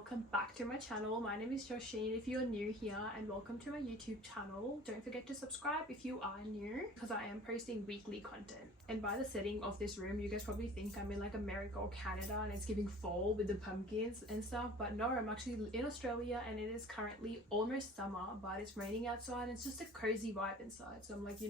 welcome back to my channel. My name is Josheen if you're new here, and welcome to my YouTube channel. Don't forget to subscribe if you are new, because I am posting weekly content. And by the setting of this room, you guys probably think I'm in like America or Canada and it's giving fall with the pumpkins and stuff, but no, I'm actually in Australia and it is currently almost summer, but it's raining outside and it's just a cozy vibe inside. So I'm like,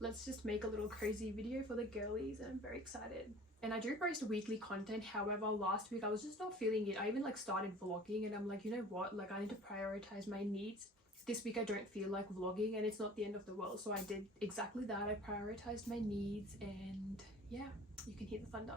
let's just make a little cozy video for the girlies, and I'm very excited. And I do post weekly content. However, last week I was just not feeling it. I even started vlogging and I'm like, you know what, I need to prioritize my needs. This week I don't feel like vlogging, and it's not the end of the world, so I did exactly that. I prioritized my needs, and yeah, you can hear the thunder.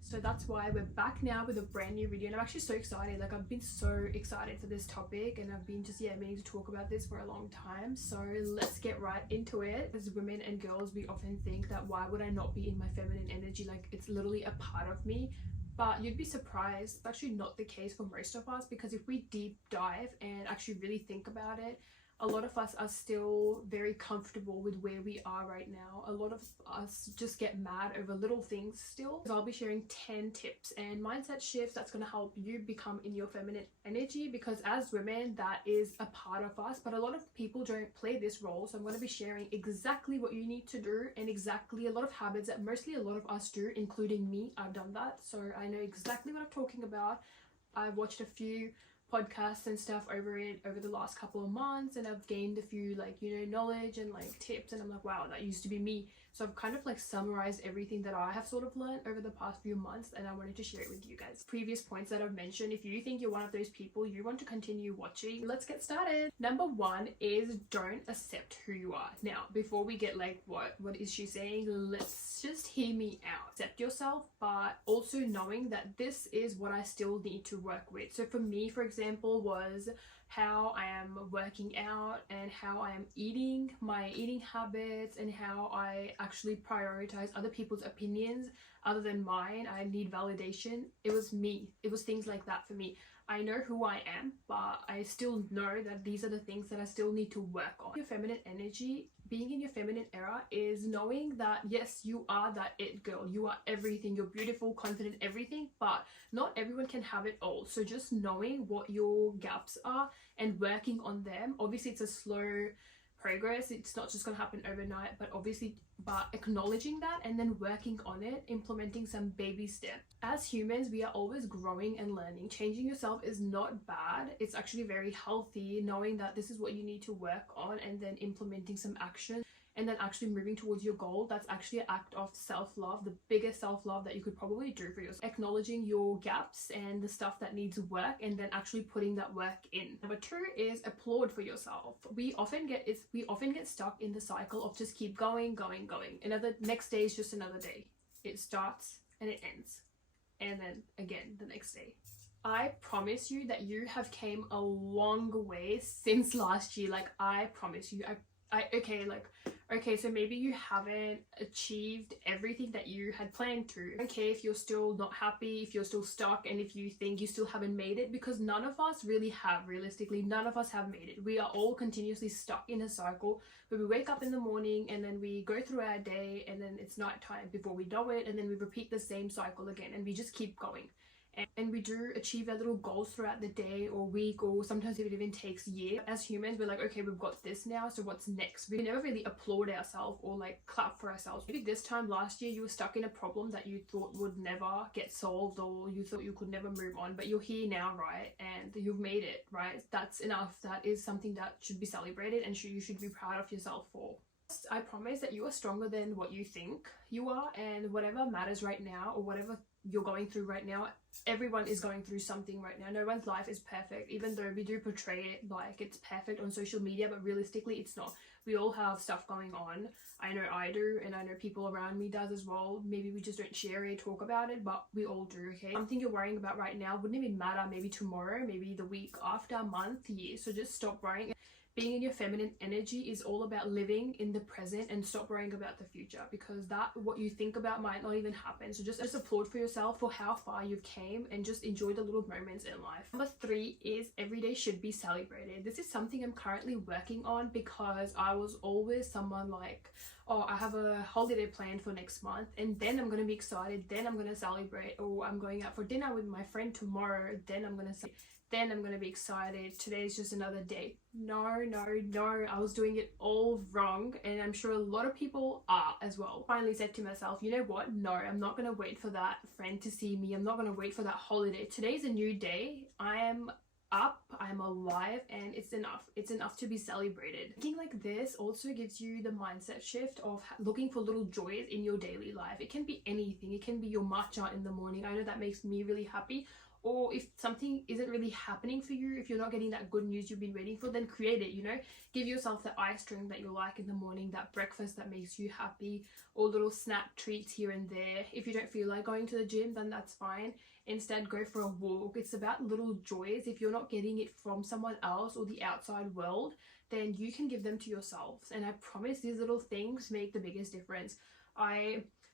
So that's why we're back now with a brand new video, and I'm actually so excited. I've been so excited for this topic, and I've been just meaning to talk about this for a long time. So let's get right into it. As women and girls, we often think that why would I not be in my feminine energy? It's literally a part of me. But you'd be surprised, it's actually not the case for most of us, because if we deep dive and actually really think about it, a lot of us are still very comfortable with where we are right now. A lot of us just get mad over little things still. So I'll be sharing 10 tips and mindset shifts that's going to help you become in your feminine energy, because as women, that is a part of us, but a lot of people don't play this role. So I'm going to be sharing exactly what you need to do, and exactly a lot of habits that mostly a lot of us do, including me. I've done that, so I know exactly what I'm talking about. I've watched a few podcasts and stuff over the last couple of months, and I've gained a few knowledge and tips, and I'm like, wow, that used to be me. So I've kind of summarized everything that I have sort of learned over the past few months, and I wanted to share it with you guys. Previous points that I've mentioned, if you think you're one of those people, you want to continue watching, let's get started. Number one is don't accept who you are. Now, before we get what is she saying, let's just hear me out. Accept yourself, but also knowing that this is what I still need to work with. So for me, for example, was how I am working out and how I am eating, my eating habits, and how I actually prioritize other people's opinions other than mine. I need validation. It was me. It was things like that for me. I know who I am, but I still know that these are the things that I still need to work on. Your feminine energy, being in your feminine era, is knowing that yes, you are that it girl. You are everything. You're beautiful, confident, everything, but not everyone can have it all. So just knowing what your gaps are and working on them. Obviously, it's a slow progress. It's not just going to happen overnight, but acknowledging that and then working on it, implementing some baby steps. As humans, we are always growing and learning. Changing yourself is not bad. It's actually very healthy, knowing that this is what you need to work on, and then implementing some action, and then actually moving towards your goal. That's actually an act of self-love, the biggest self-love that you could probably do for yourself. Acknowledging your gaps and the stuff that needs work, and then actually putting that work in. Number two is applaud for yourself. We often get stuck in the cycle of just keep going. Next day is just another day. It starts and it ends, and then again the next day. I promise you that you have came a long way since last year. I promise you. Okay, so maybe you haven't achieved everything that you had planned to. Okay, if you're still not happy, if you're still stuck, and if you think you still haven't made it, because none of us really have. Realistically, none of us have made it. We are all continuously stuck in a cycle where we wake up in the morning and then we go through our day, and then it's nighttime before we know it, and then we repeat the same cycle again, and we just keep going. And we do achieve our little goals throughout the day or week, or sometimes it even takes years. As humans, we're like, okay, we've got this now, so what's next? We never really applaud ourselves or clap for ourselves. Maybe this time last year you were stuck in a problem that you thought would never get solved, or you thought you could never move on, but you're here now, right? And you've made it, right? That's enough. That is something that should be celebrated, and you should be proud of yourself for. I promise that you are stronger than what you think you are, and whatever matters right now, or whatever you're going through right now, everyone is going through something right now. No one's life is perfect, even though we do portray it like it's perfect on social media, but realistically it's not. We all have stuff going on. I know I do, and I know people around me does as well. Maybe we just don't share it, talk about it, but we all do. Okay, something you're worrying about right now wouldn't even matter maybe tomorrow, maybe the week after, month, year. So just stop worrying. being in your feminine energy is all about living in the present and stop worrying about the future, because that what you think about might not even happen. So just applaud for yourself for how far you've came and just enjoy the little moments in life. Number 3 is every day should be celebrated. This is something I'm currently working on, because I was always someone like, oh, I have a holiday planned for next month and then I'm going to be excited, then I'm going to celebrate, or I'm going out for dinner with my friend tomorrow, then I'm going to be excited, today's just another day. No, I was doing it all wrong, and I'm sure a lot of people are as well. Finally said to myself, you know what, no, I'm not going to wait for that friend to see me, I'm not going to wait for that holiday. Today's a new day, I am up, I'm alive, and it's enough to be celebrated. Thinking like this also gives you the mindset shift of looking for little joys in your daily life. It can be anything. It can be your matcha in the morning. I know that makes me really happy. Or if something isn't really happening for you, if you're not getting that good news you've been waiting for, then create it, you know. Give yourself that ice drink that you like in the morning, that breakfast that makes you happy, or little snack treats here and there. If you don't feel like going to the gym, then that's fine. Instead, go for a walk. It's about little joys. If you're not getting it from someone else or the outside world, then you can give them to yourselves. And I promise these little things make the biggest difference.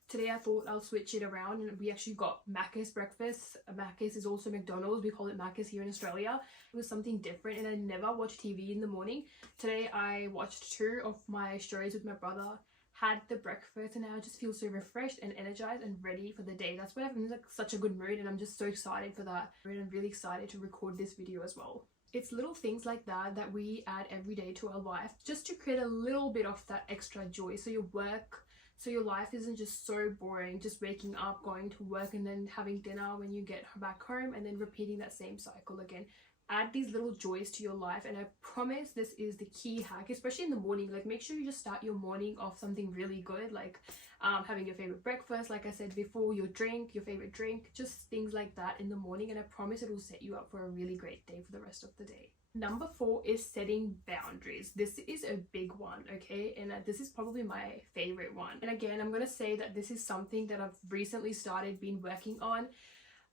Today I thought I'll switch it around, and we actually got Macca's breakfast. Macca's is also McDonald's. We call it Macca's here in Australia. It was something different, and I never watch TV in the morning. Today I watched 2 of my stories with my brother, had the breakfast, and now I just feel so refreshed and energized and ready for the day. That's why I'm in like such a good mood, and I'm just so excited for that. And I'm really excited to record this video as well. It's little things like that that we add every day to our life, just to create a little bit of that extra joy. So your life isn't just so boring, just waking up, going to work, and then having dinner when you get back home, and then repeating that same cycle again. Add these little joys to your life, and I promise this is the key hack, especially in the morning. Like, make sure you just start your morning off something really good, like having your favorite breakfast, like I said before, your favorite drink, just things like that in the morning, and I promise it will set you up for a really great day for the rest of the day. Number 4 is setting boundaries. This is a big one, okay? And this is probably my favorite one. And again, I'm going to say that this is something that I've recently been working on.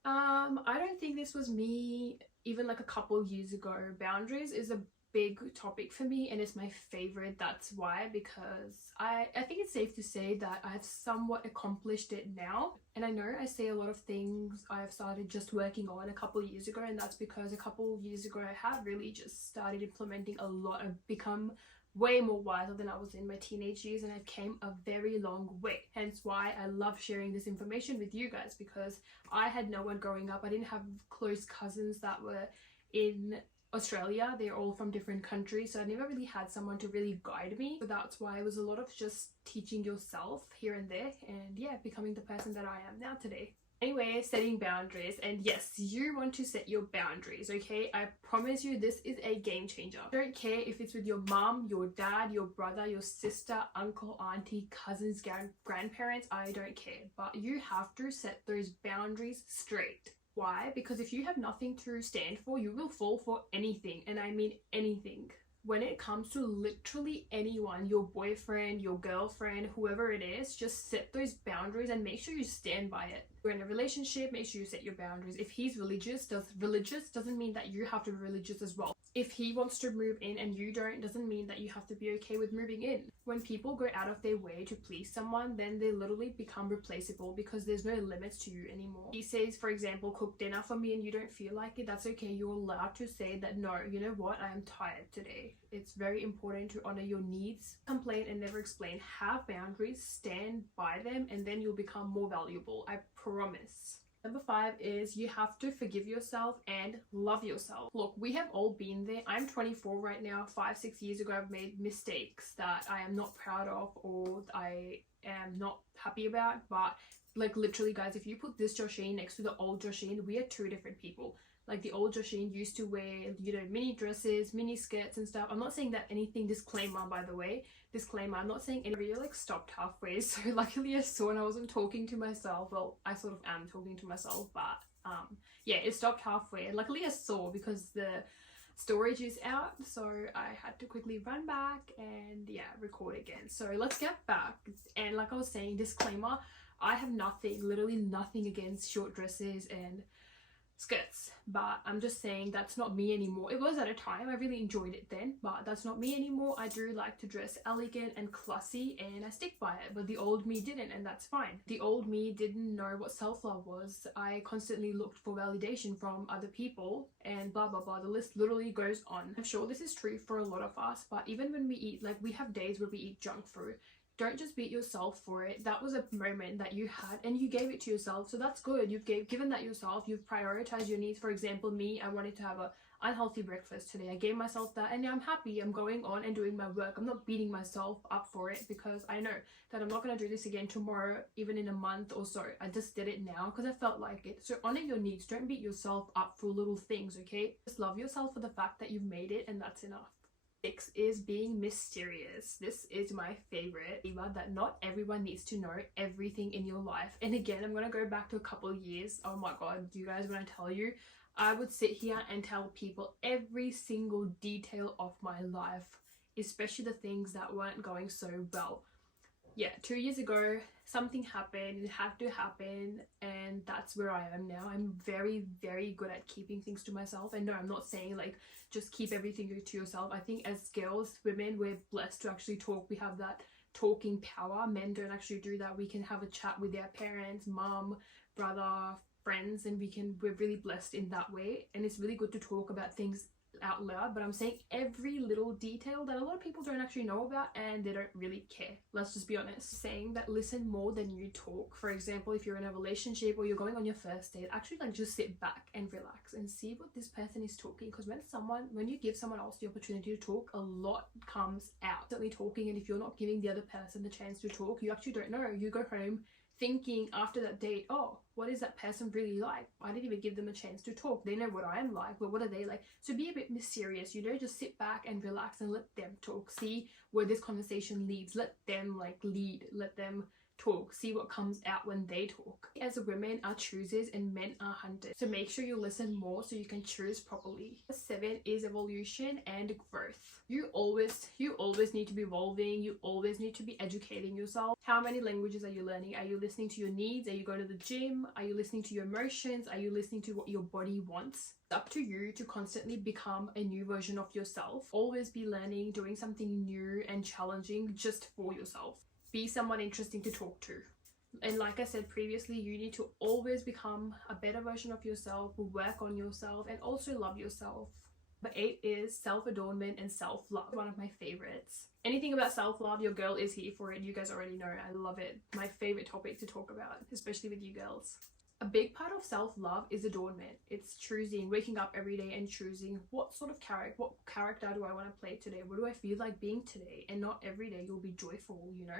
I don't think this was me even like a couple years ago. Boundaries is a big topic for me, and it's my favorite. That's why, because I think it's safe to say that I've somewhat accomplished it now. And I know I say a lot of things I've started just working on a couple years ago, and that's because a couple years ago I have really just started implementing a lot. I've become way more wiser than I was in my teenage years, and I've came a very long way. Hence why I love sharing this information with you guys, because I had no one growing up. I didn't have close cousins that were in Australia. They're all from different countries, so I never really had someone to really guide me. So that's why it was a lot of just teaching yourself here and there, and yeah, becoming the person that I am now today. Anyway, setting boundaries, and yes, you want to set your boundaries, okay? I promise you this is a game changer. I don't care if it's with your mom, your dad, your brother, your sister, uncle, auntie, cousins, grandparents, I don't care, but you have to set those boundaries straight. Why? Because if you have nothing to stand for, you will fall for anything, and I mean anything. When it comes to literally anyone, your boyfriend, your girlfriend, whoever it is, just set those boundaries and make sure you stand by it. You're in a relationship, make sure you set your boundaries. If he's religious doesn't mean that you have to be religious as well. If he wants to move in and you don't, doesn't mean that you have to be okay with moving in. When people go out of their way to please someone, then they literally become replaceable, because there's no limits to you anymore. He says, for example, cook dinner for me and you don't feel like it, that's okay. You're allowed to say that, no, you know what, I am tired today. It's very important to honor your needs. Complain and never explain. Have boundaries, stand by them, and then you'll become more valuable. I promise. Number 5 is you have to forgive yourself and love yourself. Look, we have all been there. I'm 24 right now. 5-6 years ago, I've made mistakes that I am not proud of, or I am not happy about. But like, literally guys, if you put this Josheen next to the old Josheen, we are 2 different people. Like, the old Josheen used to wear, you know, mini dresses, mini skirts and stuff. I'm not saying that anything, disclaimer by the way, disclaimer, I'm not saying any video like stopped halfway. So luckily I saw and I wasn't talking to myself. Well, I sort of am talking to myself, but yeah, it stopped halfway. And luckily I saw, because the storage is out, so I had to quickly run back and yeah, record again. So let's get back. And like I was saying, disclaimer, I have nothing, literally nothing against short dresses and skirts, but I'm just saying that's not me anymore. It was at a time, I really enjoyed it then, but that's not me anymore. I do like to dress elegant and classy, and I stick by it, but the old me didn't, and that's fine. The old me didn't know what self-love was. I constantly looked for validation from other people and blah blah blah. The list literally goes on. I'm sure this is true for a lot of us, but even when we eat, like we have days where we eat junk food, don't just beat yourself for it. That was a moment that you had and you gave it to yourself, so that's good. You've given that yourself. You've prioritized your needs. For example, me, I wanted to have a unhealthy breakfast today. I gave myself that, and now I'm happy. I'm going on and doing my work. I'm not beating myself up for it because I know that I'm not going to do this again tomorrow, even in a month or so. I just did it now because I felt like it. So honor your needs. Don't beat yourself up for little things, okay? Just love yourself for the fact that you've made it, and that's enough. 6 is being mysterious. This is my favorite, that not everyone needs to know everything in your life. And again, I'm going to go back to a couple of years. Oh my god, you guys, when I tell you, I would sit here and tell people every single detail of my life, especially the things that weren't going so well. Yeah, 2 years ago, something happened. It had to happen, and that's where I am now. I'm very, very good at keeping things to myself. And no, I'm not saying like just keep everything to yourself. I think as girls, women, we're blessed to actually talk. We have that talking power. Men don't actually do that. We can have a chat with their parents, mom, brother, friends, and we're really blessed in that way. And it's really good to talk about things out loud, but I'm saying every little detail that a lot of people don't actually know about, and they don't really care. Let's just be honest. Saying that listen more than you talk. For example, if you're in a relationship or you're going on your first date, actually like just sit back and relax and see what this person is talking, because when you give someone else the opportunity to talk, a lot comes out. Constantly talking, and if you're not giving the other person the chance to talk, you actually don't know. You go home thinking after that date, oh, what is that person really like? I didn't even give them a chance to talk. They know what I am like, but what are they like? So be a bit mysterious, you know, just sit back and relax and let them talk. See where this conversation leads. Let them like lead, let them talk, see what comes out when they talk. As women are choosers and men are hunters, so make sure you listen more so you can choose properly. 7 is evolution and growth. You always need to be evolving. You always need to be educating yourself. How many languages are you learning? Are you listening to your needs? Are you going to the gym? Are you listening to your emotions? Are you listening to what your body wants? It's up to you to constantly become a new version of yourself. Always be learning, doing something new and challenging just for yourself. Be someone interesting to talk to. And like I said previously, you need to always become a better version of yourself, work on yourself, and also love yourself. But 8 is self-adornment and self-love. One of my favorites. Anything about self-love, your girl is here for it. You guys already know. I love it. My favorite topic to talk about, especially with you girls. A big part of self-love is adornment. It's choosing, waking up every day and choosing what character do I want to play today? What do I feel like being today? And not every day you'll be joyful, you know?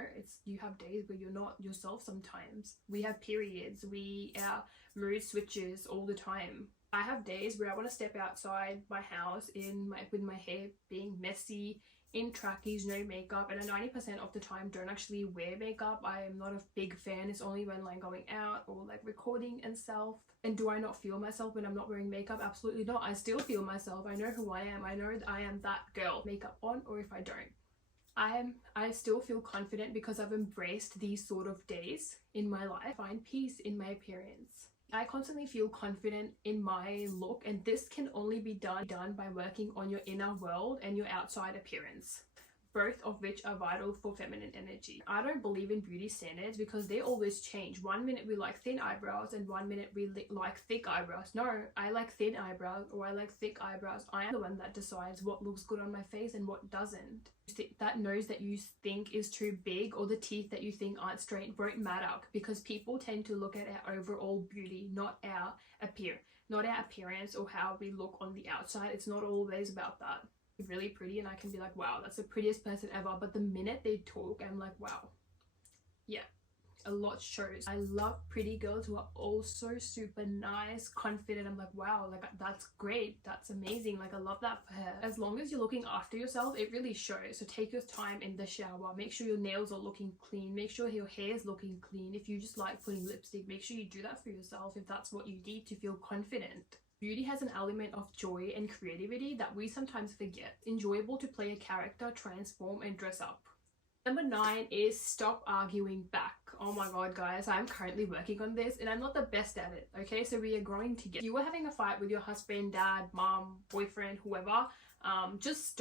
You have days where you're not yourself sometimes. We have periods. Our mood switches all the time. I have days where I want to step outside my house with my hair being messy, in trackies, no makeup, and I 90% of the time don't actually wear makeup. I am not a big fan. It's only when like going out or like recording and stuff. And do I not feel myself when I'm not wearing makeup? Absolutely not. I still feel myself. I know who I am. I know that I am that girl. Makeup on or if I don't. I still feel confident because I've embraced these sort of days in my life. I find peace in my appearance. I constantly feel confident in my look, and this can only be done by working on your inner world and your outside appearance, both of which are vital for feminine energy. I don't believe in beauty standards because they always change. 1 minute we like thin eyebrows and 1 minute we like thick eyebrows. No, I like thin eyebrows or I like thick eyebrows. I am the one that decides what looks good on my face and what doesn't. That nose that you think is too big or the teeth that you think aren't straight won't matter, because people tend to look at our overall beauty, not our appearance or how we look on the outside. It's not always about that. Really pretty and I can be like, wow, that's the prettiest person ever, but the minute they talk, I'm like, wow, yeah, a lot shows. I love pretty girls who are also super nice, confident. I'm like, wow, like that's great, that's amazing, like I love that for her. As long as you're looking after yourself, it really shows. So take your time in the shower, make sure your nails are looking clean, make sure your hair is looking clean. If you just like putting lipstick, make sure you do that for yourself if that's what you need to feel confident. Beauty has an element of joy and creativity that we sometimes forget. It's enjoyable to play a character, transform, and dress up. Number 9 is stop arguing back. Oh my god, guys, I'm currently working on this and I'm not the best at it, okay? So we are growing together. You were having a fight with your husband, dad, mom, boyfriend, whoever. Just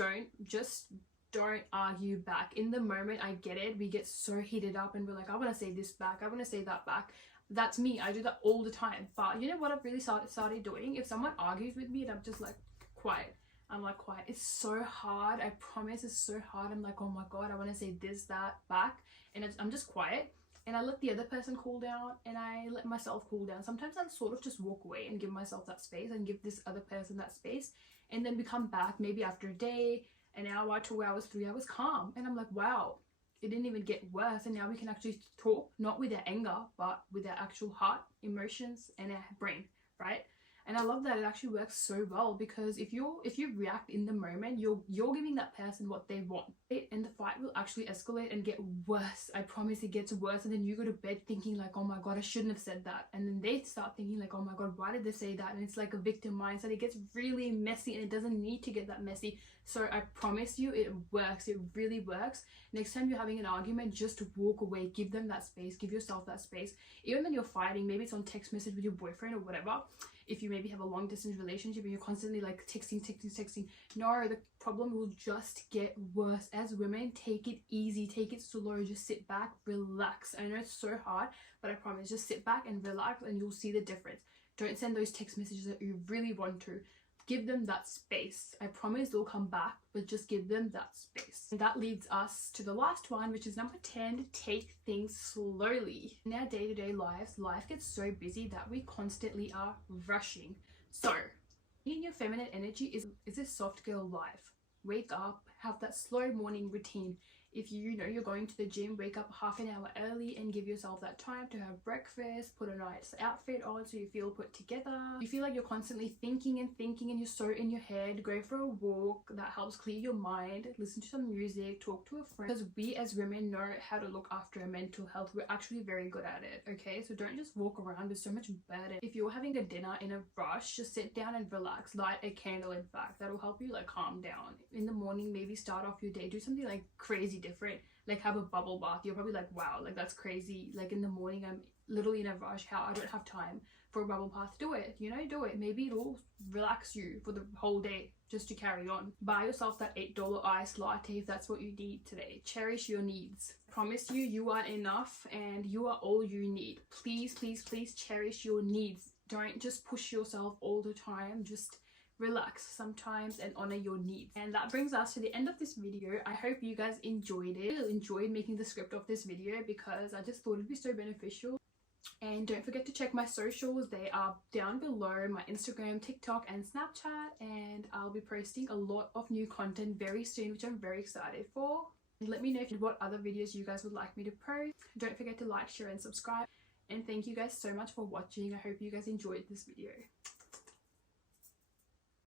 don't argue back. In the moment, I get it. We get so heated up and we're like, I want to say this back. I want to say that back. That's me. I do that all the time. But you know what I've really started doing? If someone argues with me and I'm just like, quiet. I'm like, quiet. It's so hard. I promise it's so hard. I'm like, oh my god, I want to say this, that, back. And I'm just quiet. And I let the other person cool down and I let myself cool down. Sometimes I'll sort of just walk away and give myself that space and give this other person that space. And then we come back maybe after a day, an hour, 2 hours, 3 hours calm. And I'm like, wow, it didn't even get worse. And now we can actually talk, not with our anger, but with our actual heart, emotions, and our brain, right? And I love that it actually works so well, because if you react in the moment, you're giving that person what they want, and the fight will actually escalate and get worse. I promise it gets worse. And then you go to bed thinking like, oh my god, I shouldn't have said that. And then they start thinking like, oh my god, why did they say that? And it's like a victim mindset. It gets really messy and it doesn't need to get that messy. So I promise you it works. It really works. Next time you're having an argument, just walk away. Give them that space. Give yourself that space. Even when you're fighting, maybe it's on text message with your boyfriend or whatever. If you maybe have a long distance relationship and you're constantly like texting, no, the problem will just get worse. As women, take it easy, take it slow, just sit back, relax. I know it's so hard, but I promise, just sit back and relax and you'll see the difference. Don't send those text messages that you really want to. Give them that space. I promise they'll come back, but just give them that space. And that leads us to the last one, which is number 10, take things slowly. In our day-to-day lives, life gets so busy that we constantly are rushing. So, in your feminine energy is a soft girl life. Wake up, have that slow morning routine. If you know you're going to the gym, wake up half an hour early and give yourself that time to have breakfast, put a nice outfit on so you feel put together. You feel like you're constantly thinking and you're so in your head, go for a walk. That helps clear your mind. Listen to some music, talk to a friend. Because we as women know how to look after our mental health. We're actually very good at it, okay? So don't just walk around with so much burden. If you're having a dinner in a rush, just sit down and relax. Light a candle, in fact. That'll help you like calm down. In the morning, maybe start off your day. Do something like crazy different, like have a bubble bath. You're probably like, wow, like that's crazy. Like in the morning I'm literally in a rush, how I don't have time for a bubble bath. Do it, you know, do it. Maybe it'll relax you for the whole day just to carry on. Buy yourself that $8 iced latte if that's what you need today. Cherish your needs. I promise you, you are enough and you are all you need. Please cherish your needs. Don't just push yourself all the time. Just relax sometimes and honor your needs. And that brings us to the end of this video. I hope you guys enjoyed it. I enjoyed making the script of this video because I just thought it'd be so beneficial. And don't forget to check my socials. They are down below, my Instagram, TikTok and Snapchat, and I'll be posting a lot of new content very soon, which I'm very excited for. And let me know what other videos you guys would like me to post. Don't forget to like, share and subscribe. And thank you guys so much for watching. I hope you guys enjoyed this video.